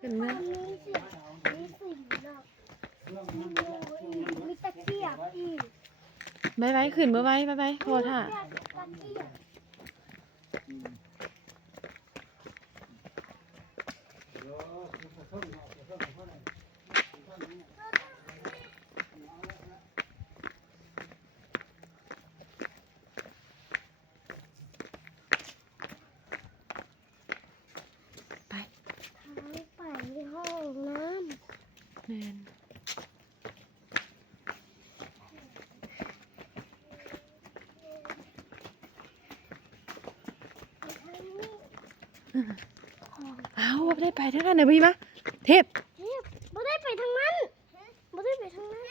ขึ้นเมื่อ มีเสือมีสิงหรอกมีงูอีกมีตะเกียบอีก ไว้ขึ้นเมื่อไว้พอท่า ตะเกียบ ไป ทางไปห้องน้ แมน ำทางนี้ของ เอาบ่ได้ไปทางนั้นเดี๋ยวพี่มาเทพ เทพบ่ได้ไปทางนั้นบ่ได้ไปทางนั้น